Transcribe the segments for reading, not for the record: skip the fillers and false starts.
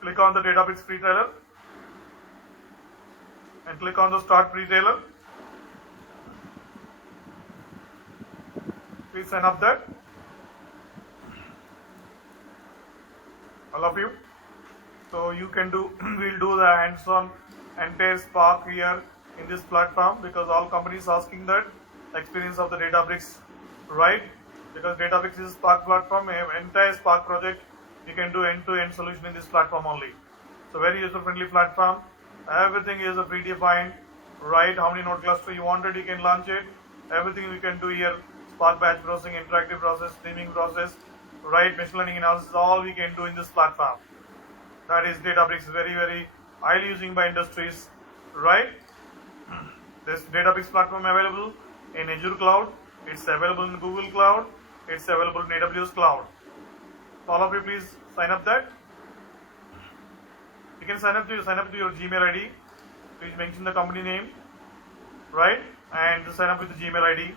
click on the Databricks free trailer and click on the start free trailer. Please sign up that, all of you. So you can do, we'll do the hands-on entire Spark here in this platform, because all companies asking that experience of the Databricks, right? Because Databricks is a Spark platform, entire Spark project, you can do end-to-end solution in this platform only. So very user-friendly platform. Everything is a predefined, right? How many node cluster you wanted, you can launch it. Everything we can do here. Spark batch processing, interactive process, streaming process, right? Machine learning analysis, all we can do in this platform. That is Databricks, very, very highly using by industries, right? This Databricks platform available in Azure Cloud, it's available in Google Cloud, it's available in AWS Cloud. All of you please sign up that. You can sign up to your Gmail ID. Please mention the company name, right? And sign up with the Gmail ID.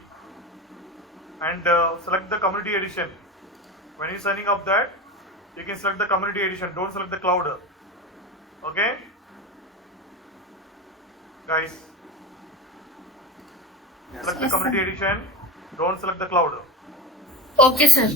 And select the community edition. When you're signing up that, you can select the community edition. Don't select the cloud. Okay, guys. Select the community edition. Don't select the cloud. Okay, sir.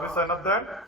We sign up that.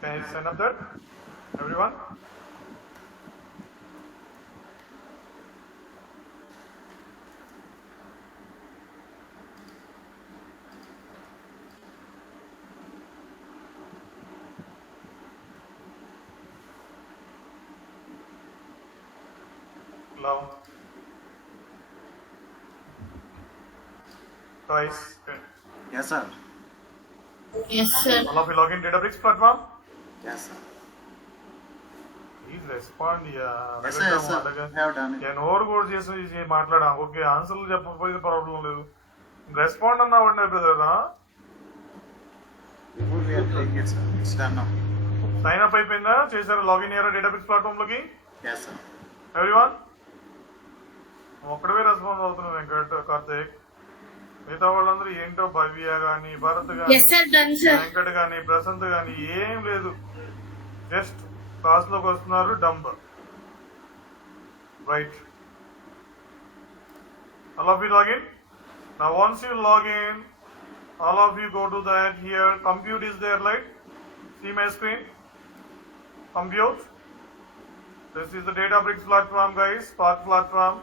Can you sign up that? Everyone? Hello. Twice. Okay. Yes, sir. Yes, sir. All of you log in Databricks platform? Yes, sir. Please respond. Yes, sir. Yes, sir. I have done it. నేను over కూడా చేసి మాట్లాడా okay ఆన్సర్లు చెప్పకపోతే problem లేదు respond అన్నా వాడిన brother Before we are playing it, sir. It's done now. Sign up అయిపోయిందా చేశారా లాగిన్ అయ్యారా డేటాబేస్ ప్లాట్ఫామ్ లోకి Yes, sir. ఎవ్రీవన్ ఒక్కడే రెస్పాన్స్ అవుతున్నాను వెంకట్ కార్తీక్ మిగతా వాళ్ళందరూ ఏంటో భవ్య గాని భరత్ గాని Yes, sir. Done, sir. Venkat గాని ప్రశాంత్ గాని ఏం లేదు జస్ట్ క్లాస్ లోకి వస్తున్నారు dump right all of you log in now once you log in all of you go to that here compute is there right see my screen compute this is the Databricks platform guys Spark platform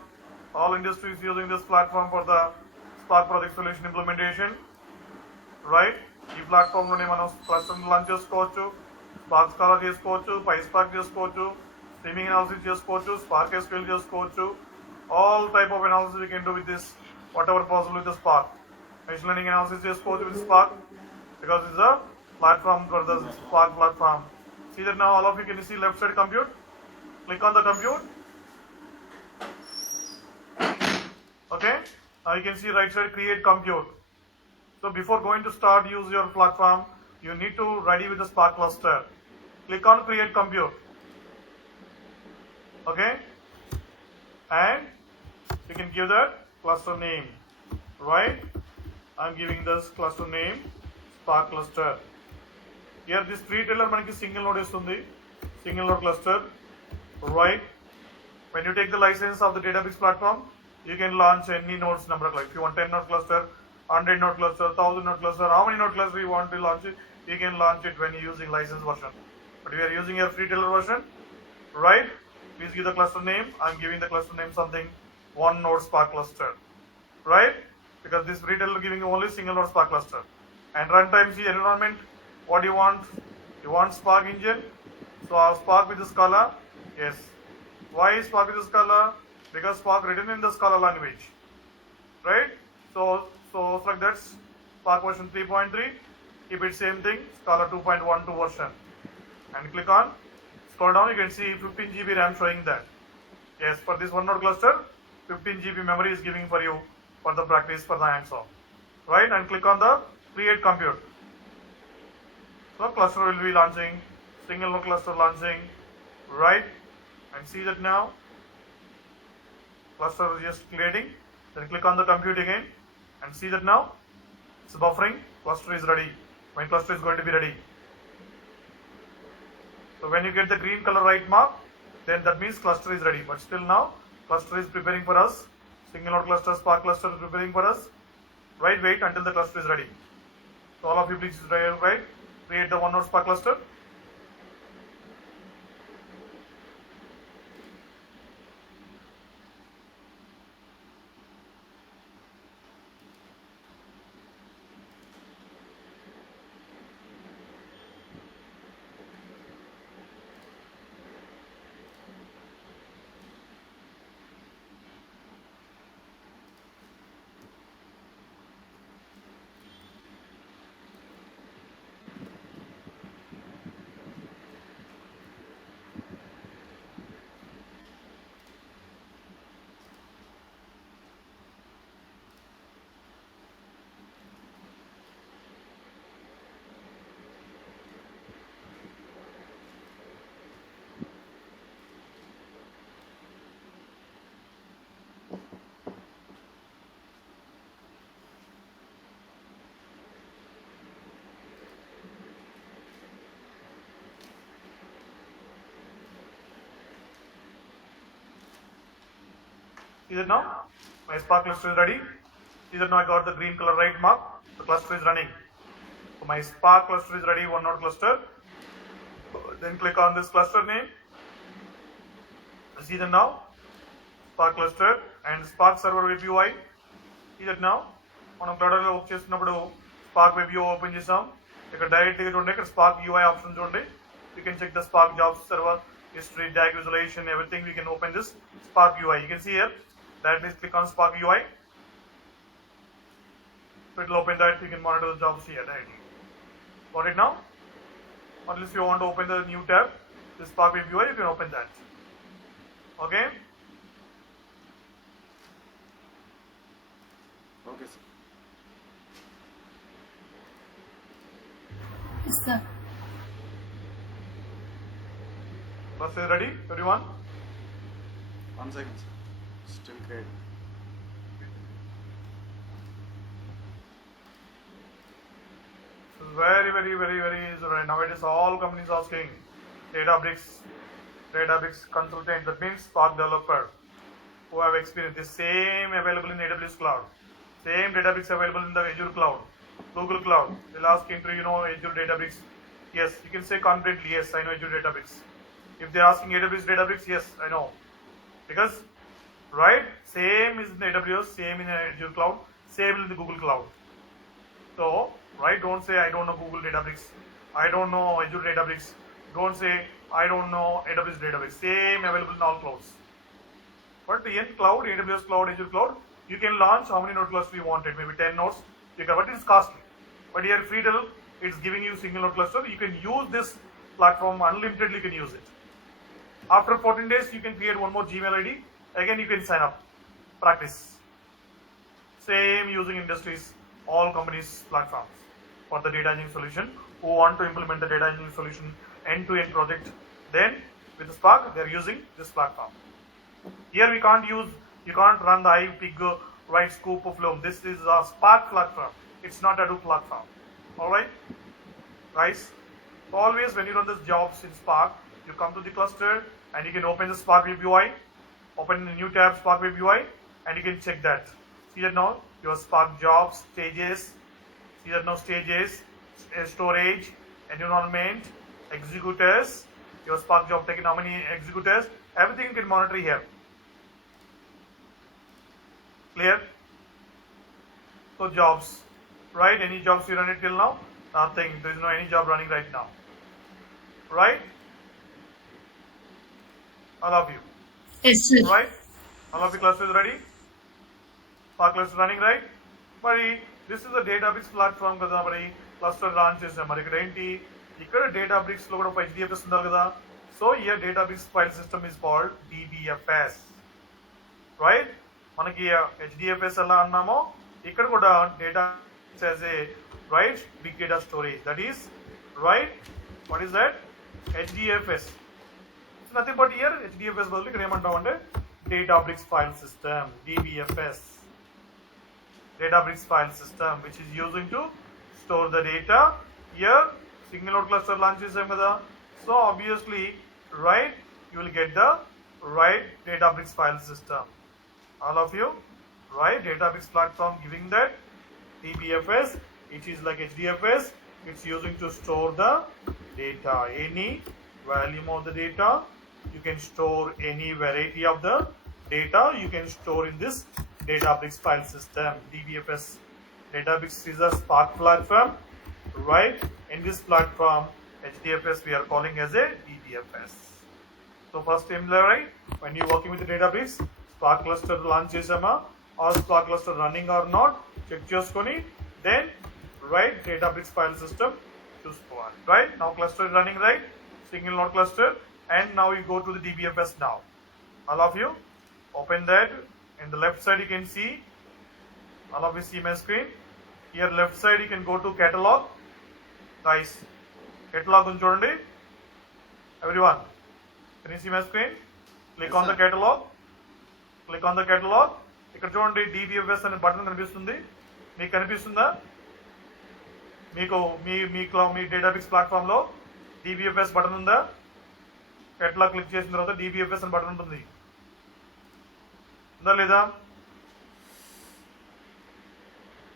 all industries using this platform for the Spark project solution implementation right ఈ platform లోనే మనం cluster launch చేసుకోవచ్చు spark scholar చేసుకోవచ్చు PySpark చేసుకోవచ్చు streaming analysis చేసుకోవచ్చు spark SQL చేసుకోవచ్చు all type of analysis we can do with this whatever possible with the Spark machine learning analysis చేసుకోవచ్చు with Spark because it's a platform for the Spark platform see that now all of you can see left side compute click on the compute okay now you can see right side create compute so before going to start use your platform you need to ready with the Spark cluster click on create compute okay and you can give that cluster name right I'm giving this cluster name Spark cluster here this retailer manaki single node istundi single node cluster right when you take the license of the Databricks platform you can launch any nodes number like if you want 10 node cluster 100 node cluster 1000 node cluster how many node cluster you want to launch it you can launch it when you're using license version but we are using a free retailer version right please give the cluster name I'm giving the cluster name something one node Spark cluster right because this retailer giving you only single node Spark cluster and runtime see environment what do you want Spark engine so I'll Spark with the Scala yes why is Spark with the Scala because Spark written in the Scala language right so like that Spark version 3.3 keep it same thing Scala 2.12 version and click on scroll down you can see 15 GB RAM showing that yes for this one node cluster 15 GB memory is giving for you for the practice for the hands-on right and click on the create compute so cluster will be launching single node cluster launching right and see that now cluster is just creating then click on the compute again and see that now it's buffering cluster is ready when cluster is going to be ready so when you get the green color right mark then that means cluster is ready but still now cluster is preparing for us single node cluster Spark cluster is preparing for us right wait until the cluster is ready so all of you please right create the one node Spark cluster see that now my Spark cluster is ready see that now I got the green color right mark the cluster is running so my Spark cluster is ready one node cluster Then click on this cluster name. See that now? Spark cluster and Spark server web UI. See that now? మనం క్లౌడర్లో work చేస్తున్నప్పుడు Spark web UI open చేసాం. ఇక్కడ డైరెక్ట్గా చూడండి, ఇక్కడ Spark UI option చూడండి. You can check the Spark jobs server history, DAG visualization, everything. We can open this Spark UI. You can see here. Directly click on Spark UI. So it will open that. You can monitor the jobs here directly. Got it now? Or at least you want to open the new tab, the Spark Web UI, you can open that. Okay? Okay, sir. Yes, sir. First, ready, everyone? 1 second, sir. Still creating. Very easy right now. It is all companies asking Databricks consultant, that means Spark developer who have experience. The same available in AWS cloud, same Databricks available in the Azure cloud, Google cloud. They'll ask into Azure Databricks. Yes, you can say confidently, yes, I know Azure Databricks. If they're asking AWS Databricks, yes, I know, because right, same is in AWS, same in Azure cloud, same in the Google cloud. So right, don't say I don't know Google Databricks, I don't know Azure Databricks, don't say I don't know AWS Databricks. Same available in all clouds. But in cloud, AWS cloud, Azure cloud, you can launch how many node clusters you wanted, maybe 10 nodes, but it's costly. But here Friedel, it's giving you single node cluster. You can use this platform unlimitedly, you can use it. After 14 days, you can create one more Gmail ID. Again, you can sign up. Practice. Same using industries, all companies' platforms for the data engineering solution who want to implement the data engineering solution end-to-end project. Then with Spark, they are using this platform. Here we can't use, you can't run the iPig, right, Scoop, Flume. This is a Spark platform. It's not a Hadoop platform. All right, guys. Always when you run this jobs in Spark, you come to the cluster and you can open the Spark Web UI, open the new tab Spark Web UI, and you can check that. See that now, your Spark jobs, stages, see that now stages, storage, environment, executors, your Spark job taken how many executors, everything you can monitor here. Clear? So jobs, right? Any jobs you run it till now? Nothing. There is no any job running right now. Right? All of you. Yes, sir. Right? All of the clusters ready? Spark cluster running, right? Mari, this is a Databricks platform kada mari cluster launch chesam. Mari ikkada enti ikkada Databricks lo kuda oka HDFS undali kada. So here Databricks file system is called DBFS. Right? Manaki HDFS alla annamo, ikkada kuda data as a right big data storage. That is right. What is that? HDFS. It's nothing but here HDFS బదులు ఇక్కడ ఏమంటాం అంటే Databricks file system, DBFS. Databricks file system, which is using to store the data. Here single node cluster launch chesam kada. So obviously, right, you will get the right Databricks file system. All of you, right? Databricks platform giving that DBFS, which is like HDFS. It's using to store the data, any volume of the data. You can store any variety of the data. You can store in this Databricks file system, DBFS. Databricks is a Spark platform, right? In this platform, HDFS we are calling as a DBFS. So first time, right? When you're working with the Databricks, Spark cluster launch chesama or Spark cluster running or not, check cheskoni. Then right Databricks file system చూసుకోవాలి. Right? Now cluster is running, right? Single node cluster, and now you go to the DBFS now. All of you open that. In the left side you can see, all of you see my screen. Here left side you can go to catalog. Guys, catalog చూడండి. Everyone, can you see my screen? Click Yes, on the sir. catalog. Click on the catalog. ఇక్కడ చూడండి DBFS అనే button కనిపిస్తుంది. మీకు కనిపిస్తుందా? మీకు మీ database platform లో DBFS button ఉందా? catalog క్లిక్ చేసిన తర్వాత DBFS అనే బటన్ ఉంటుంది. ఉందా లేదా?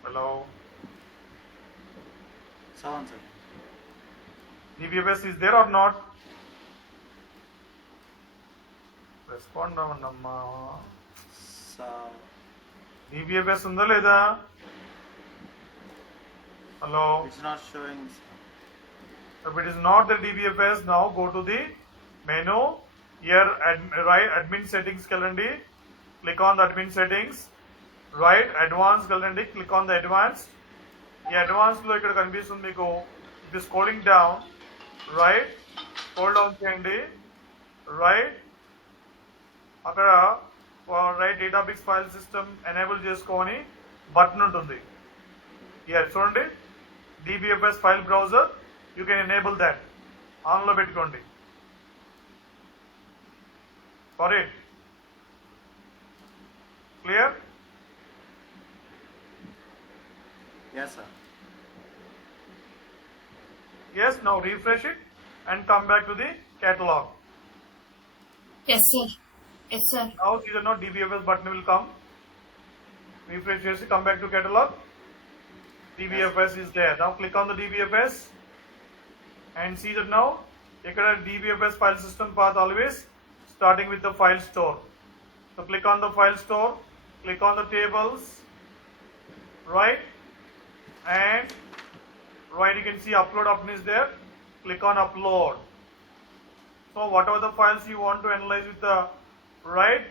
Hello, 7 sir. DBFS is there or not? Respond అవ్వండమ్మా. Sir. DBFS ఉందా లేదా? Hello. It's not showing. If it is not the DBFS, now go to the menu. Here, right admin settings kelandi. Click on the admin settings. Right advanced kelandi. Click on the advanced. The advanced lo ikkada kanipistundi meeku. It is scrolling down. Right. Scroll down cheyandi. Right. అక్కడ right database file system enable చేసుకొని button ఉంటుంది. Year చూడండి, DBFS file browser, you can enable that, ఆన్లో పెట్టుకోండి for it. Clear? Yes, sir. Yes, now refresh it and come back to the catalog. Yes, sir. Yes, sir. Now see that now DBFS button will come. Refresh చేసి come back to catalog. DBFS is there. Now click on the DBFS and see that now ఇక్కడ DBFS file system path always starting with the file store. So click on the file store, click on the tables, right, and right you can see upload button is there. Click on upload. So whatever the files you want to analyze with the right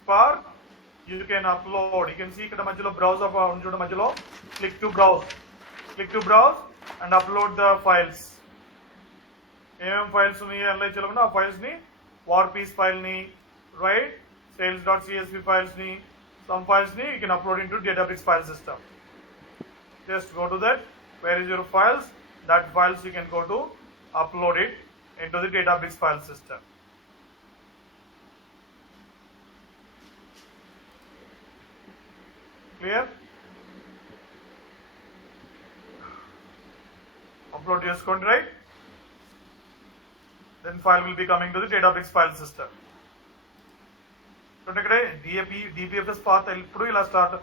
Spark, you can upload. You can see ikkada madhyalo browse unchuda madhyalo click to browse and upload the files. ఏమేం files ఉన్నాయి analyse చేయాలనుకున్నా ఆ files ని war piece file ని, right, sales.csv files ని, some files ni you can upload into Databricks file system. Just go to that, where is your files, that files you can go to upload it into the Databricks file system. Clear? Upload చేసుకోండి, right? Then file will be coming to the Databricks file system. So ఇక్కడ DBFS path ఇప్పుడు ఇలా start,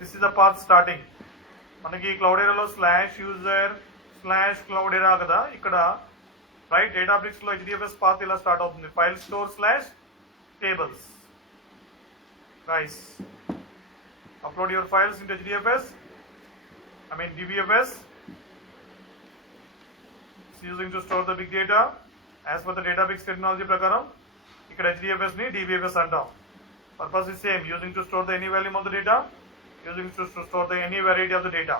this is the path starting. మనకి క్లౌడెరాలో /user/cloudera కదా, ఇక్కడ right డేటాబ్రిక్స్ లో HDFS path ఇలా start అవుతుంది. File store /tables. Guys, upload your files into DBFS. It's using to store the big data. As per the Databricks technology prakaram, ఇక్కడ HDFS ని DBFS అంటాం. Purpose is same, using to store the any volume of the data, using to store the any variety of the data.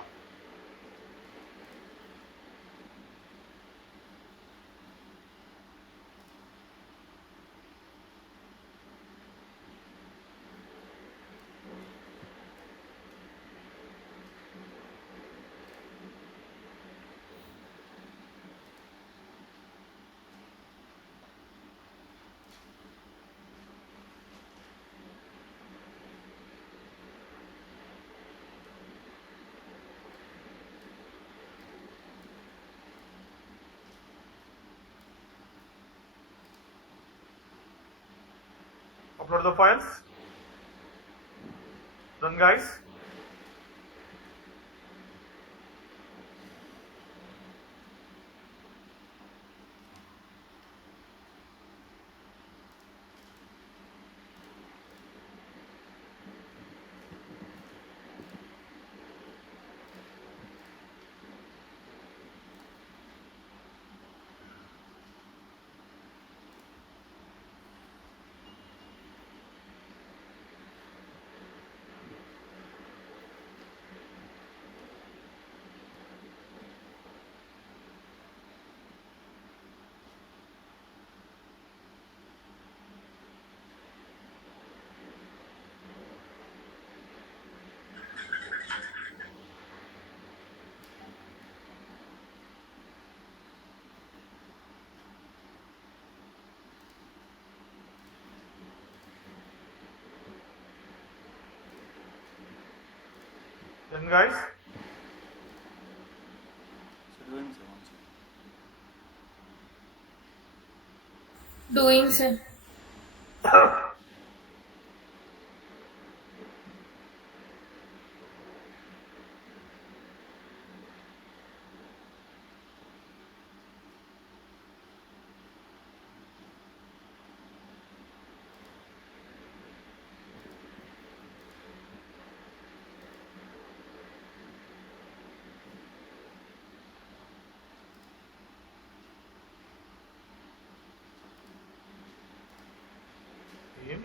Upload the files. Done, guys. Then, guys, So doing so once. Doing, sir.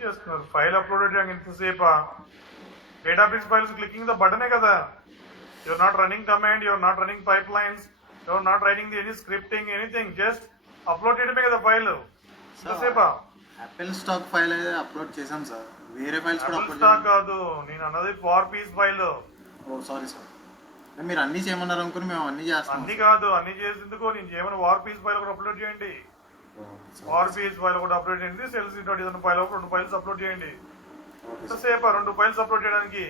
చేస్తున్నారు? File upload చేయడానికి ఎంతసేపా? Database files clicking the బటనే కదా. You're not running command, you're not running pipelines, you're not writing any scripting, anything. Just upload చేయడమే కదా file. ఎంతసేపా? Apple stock file అయితే upload చేశాం sir. వేరే files కూడా Apple అప్లోడ్ stock చేశాం. కాదు, నేను అన్నది ఫార్ పీస్ ఫైల్. Oh sorry sir. మీరు అన్నీ చేయమన్నారు అనుకుని మేము అన్నీ చేస్తాం. అన్ని కాదు, అన్ని చేసేందుకు నేను చేయమని వార్ పీస్ ఫైల్ కూడా అప్లోడ్ చేయండి. వార్ పీస్ ఫైల్ కూడా అప్లోడ్ చేయండి. సెల్స్ ఫైల్ 2 ఫైల్స్ అప్లోడ్ చేయండి. ఎంతసేపా 2 ఫైల్స్ అప్లోడ్ చేయడానికి?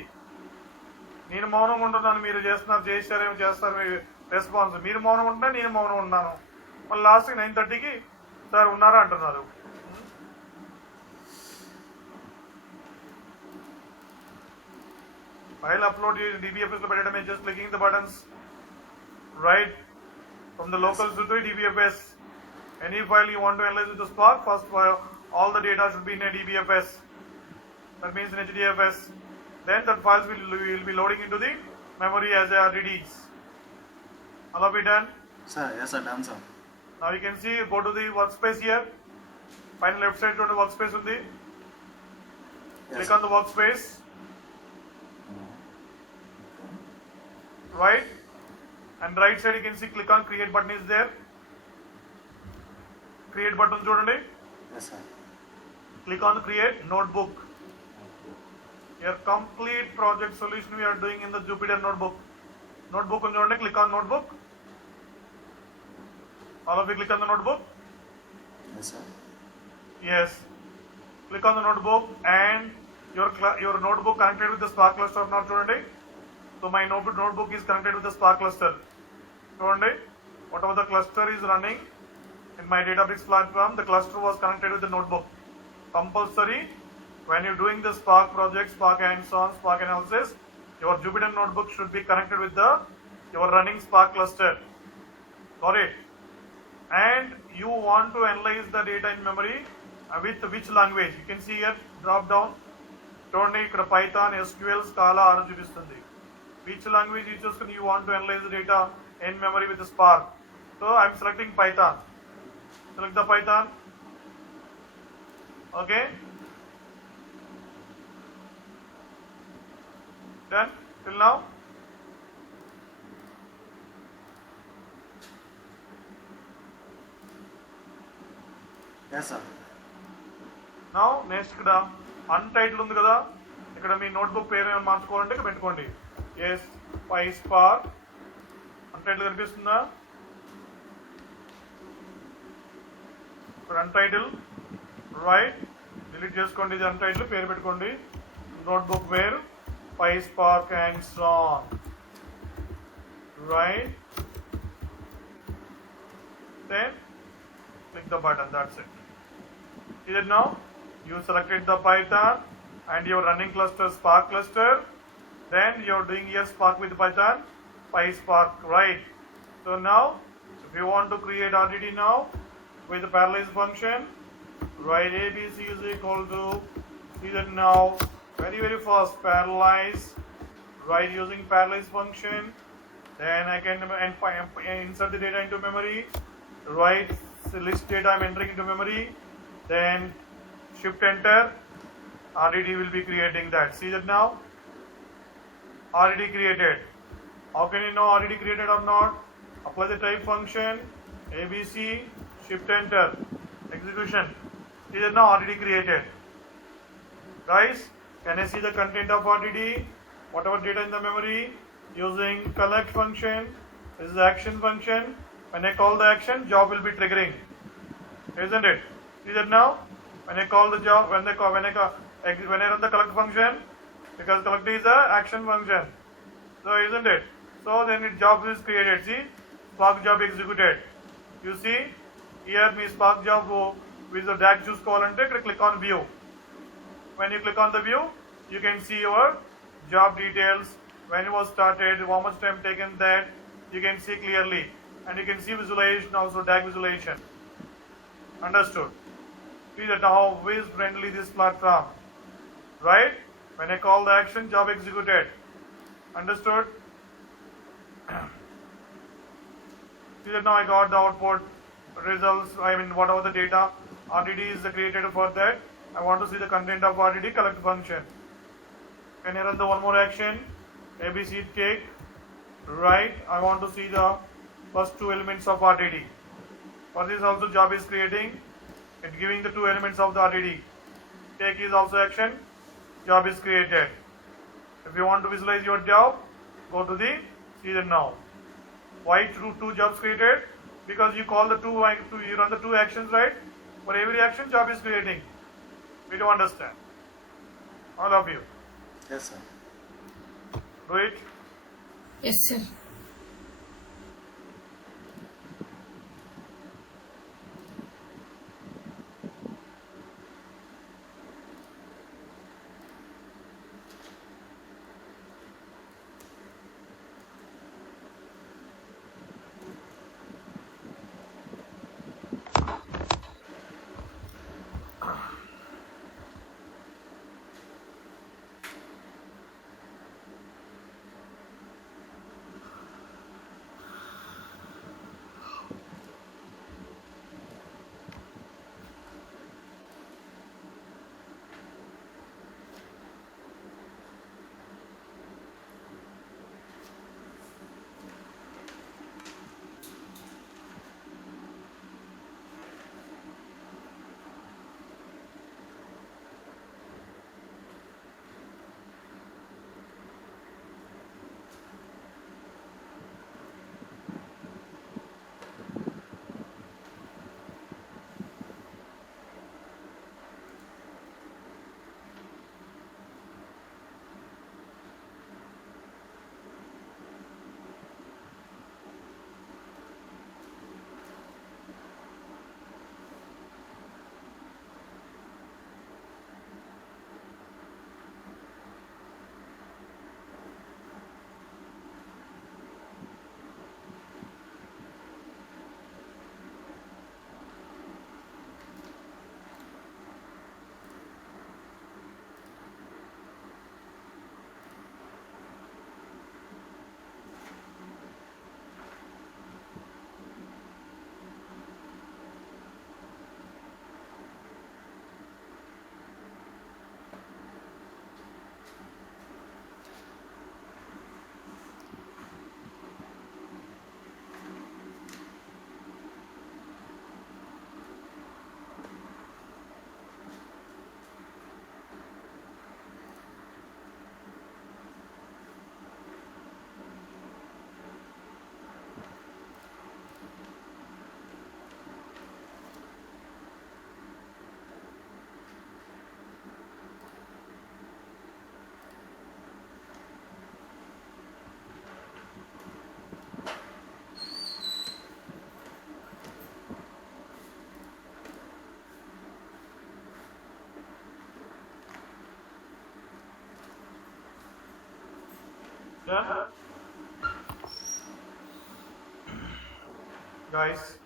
నేను మౌనం ఉంటున్నాను, మీరు చేస్తారేమో చేస్తారు మీ రెస్పాన్స్. మీరు మౌనం ఉంటున్నా, నేను మౌనం ఉన్నాను. మళ్ళీ లాస్ట్కి 9:30కి సార్ ఉన్నారా అంటున్నారు. ఫైల్ అప్లోడ్ చేసి DBFS లో పెట్టడమే. Just clicking the buttons right from the local to DBFS. Any file you want to analyze with the Spark, first all the data should be in a DBFS. That means in HDFS. Then that files will be loading into the memory as RDDs. All of it done? Sir, yes sir, done sir. Now you can see, go to the workspace here. Final left side to the workspace undi. Click on the workspace. Right. And right side you can see click on create button is there. Create button చూడండి. Yes sir. Click on create notebook. Your complete project solution we are doing in the Jupyter notebook. Notebook చూడండి. Click on notebook. All of you click on the notebook. Yes sir. Yes. Click on the notebook and your notebook connected with the Spark cluster or not చూడండి. So my notebook is connected with the Spark cluster. చూడండి. Whatever the cluster is running in my Databricks platform, the cluster was connected with the notebook. Compulsory when you're doing the Spark project, Spark hands-on, Spark analysis, your Jupyter notebook should be connected with your running Spark cluster. Got it? And you want to analyze the data in memory with which language? You can see here drop down. చూడండి ఇక్కడ Python, SQL, Scala ఆరు చూపిస్తుంది. Which language you want to analyze the data in memory with the Spark? So I'm selecting Python. Select the Python. Okay. Done till now. Yes sir. Now next ఇక్కడ untitled ఉంది కదా, ఇక్కడ మీ notebook పేరు ఏమైనా మార్చుకోవాలంటే ఇక్కడ పెట్టుకోండి. Yes, PySpark untitled కనిపిస్తుందా? ఇక్కడ untitled రైట్ డిలీట్ చేసుకోండి. ఇది untitled పేరు పెట్టుకోండి. నోట్బుక్ పేరు PySpark and so on. Right. Then click the button. That's it. Is it now? You selected the Python and you're running cluster Spark cluster. Then you're doing here Spark with Python, PySpark, right? So now, if you want to create RDD now with the parallelize function, write ABC is equal to, see that now, very fast, parallelize, write using parallelize function. Then I can insert the data into memory, write list data I'm entering into memory, then shift enter, RDD will be creating that. See that now? RDD created. How can you know RDD created or not? Apply the type function, ABC, shift enter, execution. See that now RDD created. Guys, can I see the content of RDD? Whatever data in the memory, using collect function, this is the action function. When I call the action, job will be triggering. Isn't it? See that now? When I call the job, when I run the collect function, because collect is the action function. So isn't it? So then its job is created. See, Spark job executed. You see, here me Spark job with the drag choose call and click on view. When you click on the view, you can see your job details, when it was started, how much time taken that, you can see clearly. And you can see visualization also, DAG visualization. Understood? See that how is friendly this platform. Right? When I call the action, job executed. Understood? See that now I got the output results, whatever the data RDD is created for that. I want to see the content of RDD collect function. Can you run the one more action? ABC cake. Right. I want to see the first two elements of RDD. For this also job is creating. It giving the two elements of the RDD. Take is also action. Job is created. If you want to visualize your job, go to the see the now. Why two jobs created? Because you call the you run the two actions, right? For every action, job is creating. We don't understand. All of you, Yes, sir. do it. Yes, sir. Done? Guys,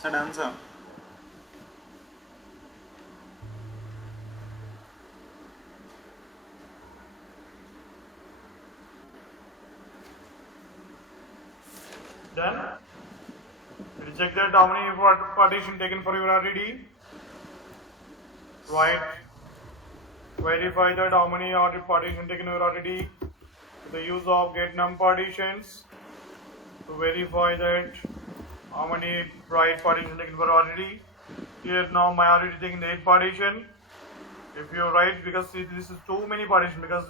Sir, done, sir. that how many partition taken for your RDD. Right. Verify that how many partition taken for your RDD. The use of get num partitions to verify that how many right partition taken for RDD. Here now my RDD taking 8 partition. If you write, because see, this is too many partition, because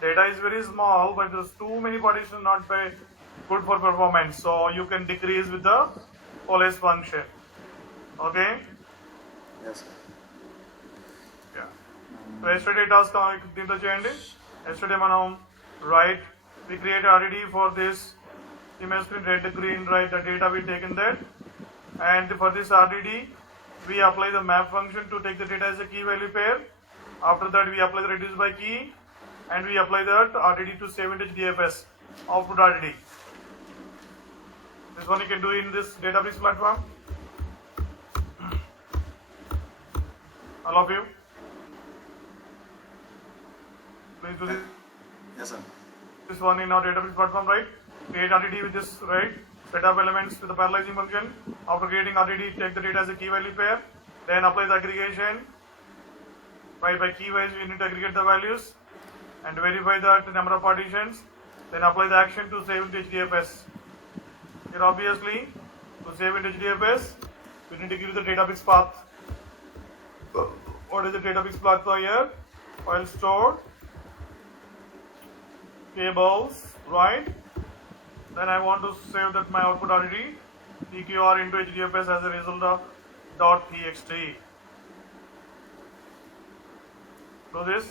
data is very small, but there's too many partition not very good for performance. So you can decrease with the police function. Okay? Yes, sir. Yeah. So yesterday task దీంట్లో చేయండి. Yesterday మనం write, we create RDD for this image screen, red, green, right, the data we taken there. And for this RDD, we apply the map function to take the data as a key value pair. After that, we apply the reduce by key, and we apply that RDD to save into DFS, output RDD. This one you can do in this database platform. All of you, please do this. Yes, sir. This one in our database platform, right? Create RDD with this, right? Set up elements with the parallelizing function. After creating RDD, take the data as a key value pair. Then apply the aggregation. Right, by key wise, we need to aggregate the values and verify the number of partitions. Then apply the action to save into HDFS. Here, obviously, to save into HDFS, we need to give the database path. What is the database path here? File stored, tables, right? Then I want to save that my output RDD TQR into HDFS as a result of .txt. Do this.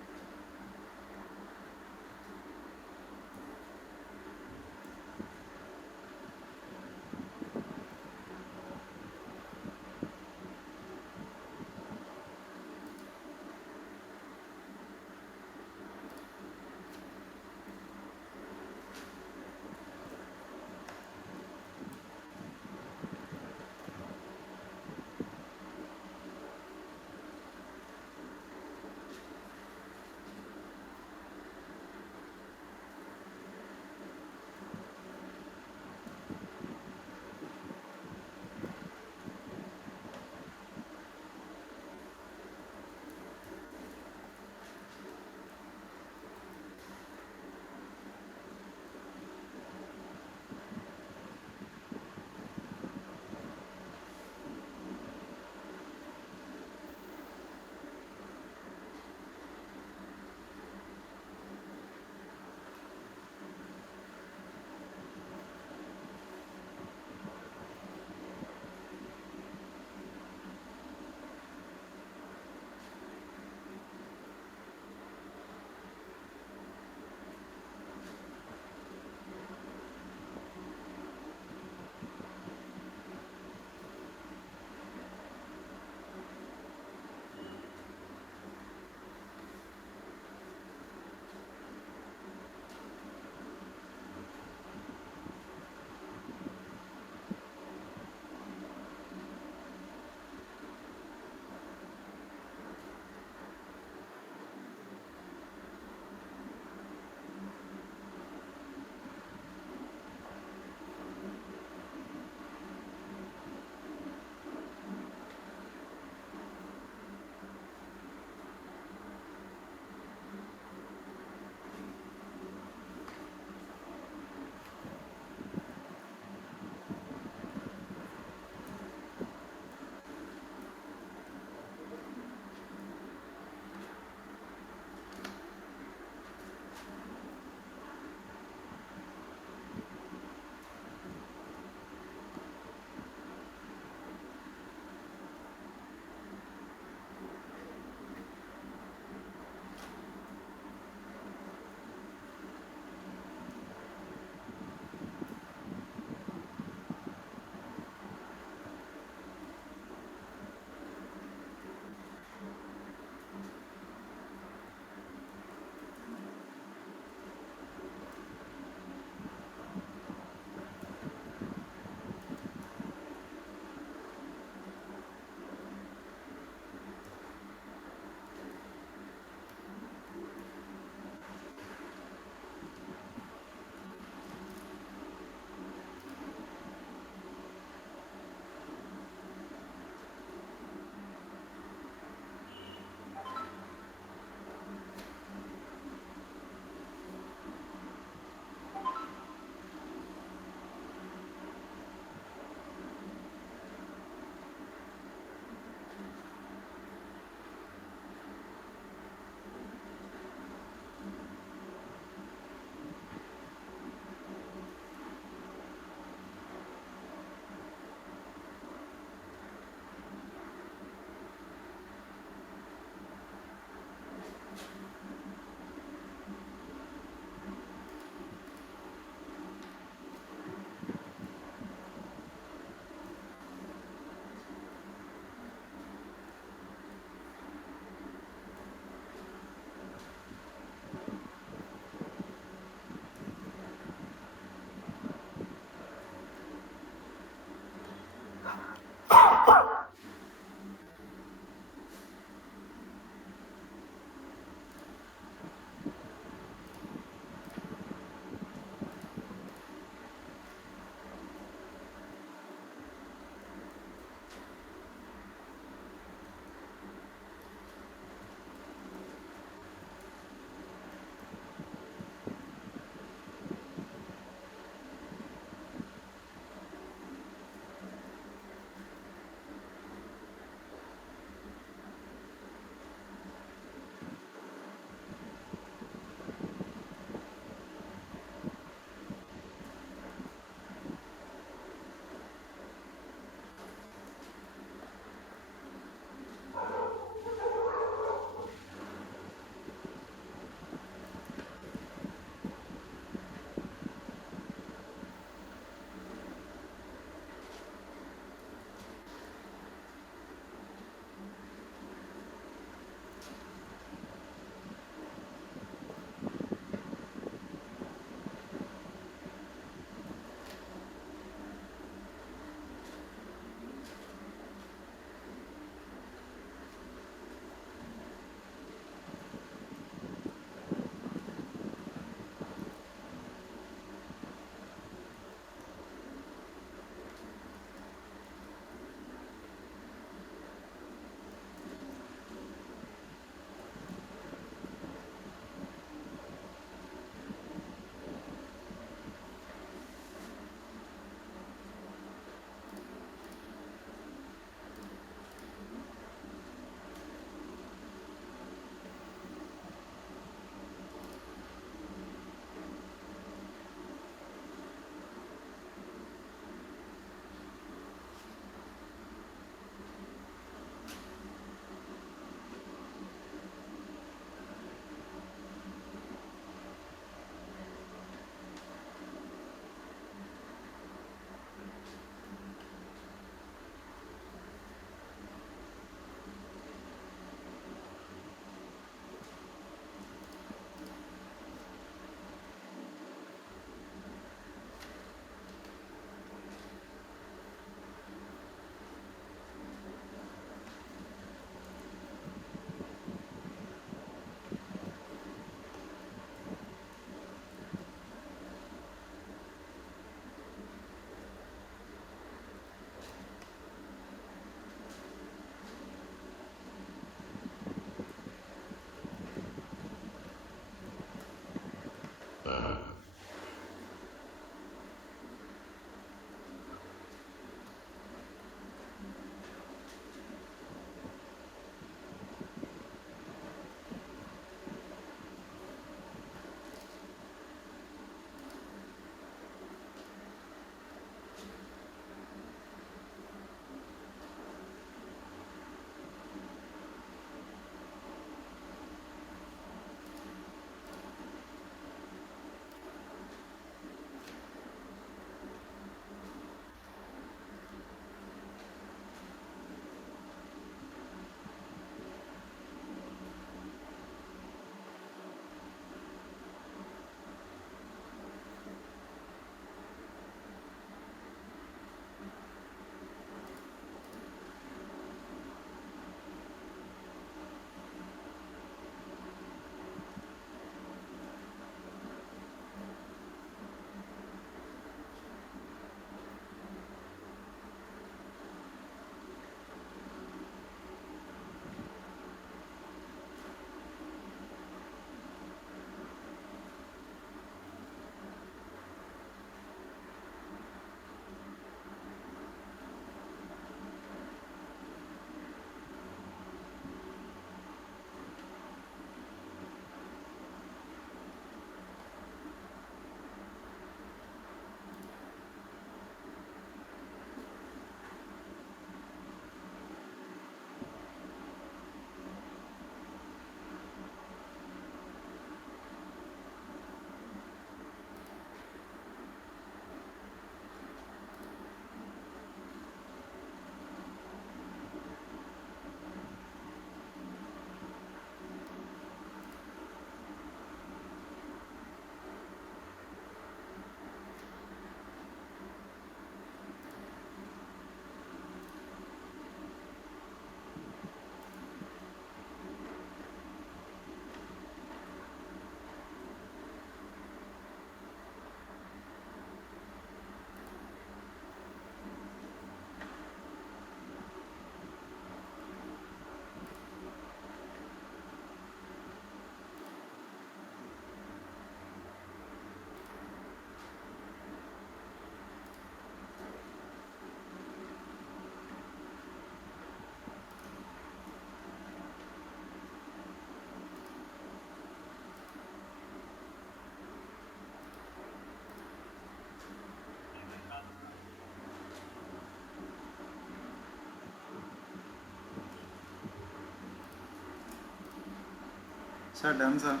Sir, done, sir.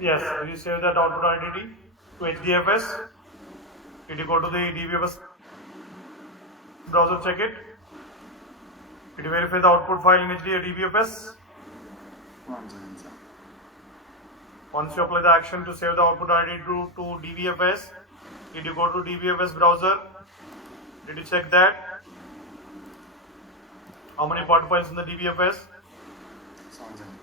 Yes, will you save that output identity to HDFS? Did you go to the DBFS browser, check it? Did you verify the output file in DBFS? 1 second, sir. Once you apply the action to save the output identity to DBFS, did you go to DBFS browser? Did you check that? How many part files in the DBFS? So 1 second.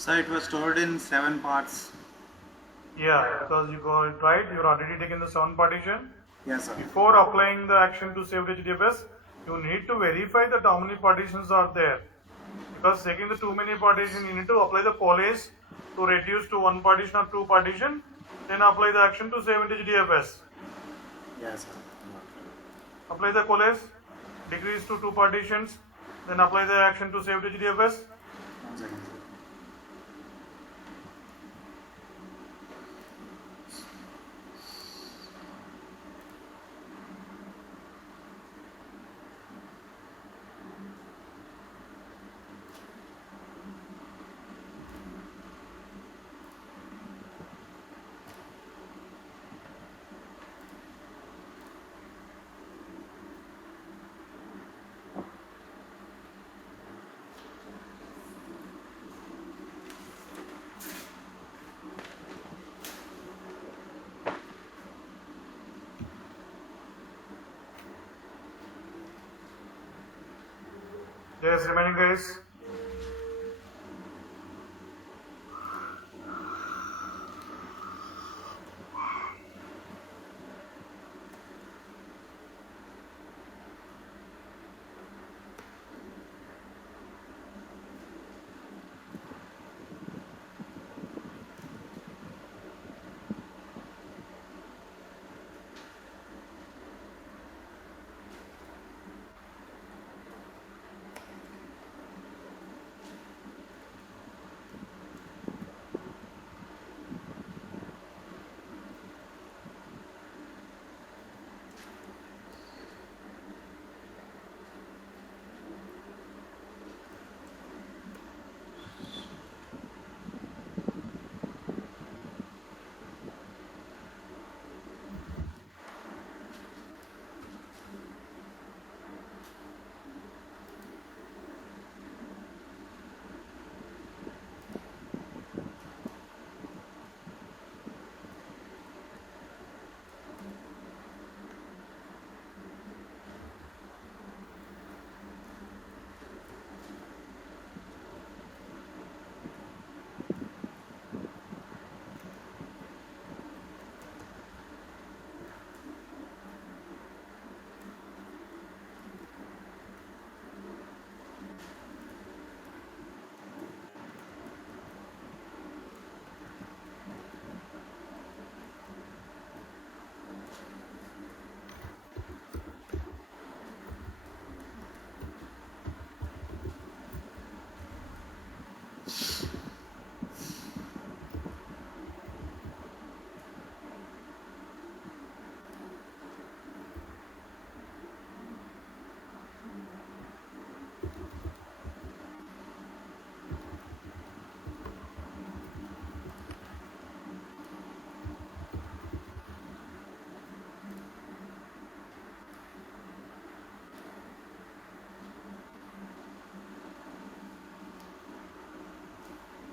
Sir, it was stored in 7 parts. Yeah, because you got it right, you're already taken the 7 partition. Yes, sir. Before applying the action to save HDFS, you need to verify that how many partitions are there. Because taking the too many partition, you need to apply the police to reduce to 1 partition or 2 partition, then apply the action to save HDFS. Yes, sir. Apply the coalesce, decrease to 2 partitions, Then apply the action to save to HDFS. 1 second, sir. Yes, remaining guys.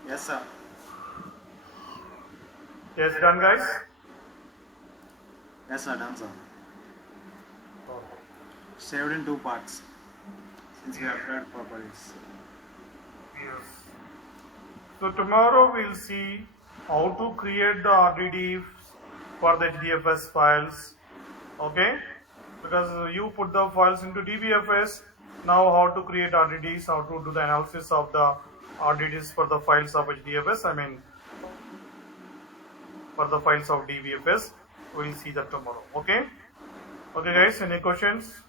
Yes, sir. Yes, done guys. Yes, sir. Done, sir. Saved in 2 parts. Since we have read properties. Yes. So tomorrow we'll see how to create the RDD for the HDFS files. Okay? Because you put the files into DBFS. Now how to create RDDs, how to do the analysis of the RDDs for the files of HDFS. I mean, for the files of DBFS. We'll see that tomorrow. Okay? Okay guys, any questions?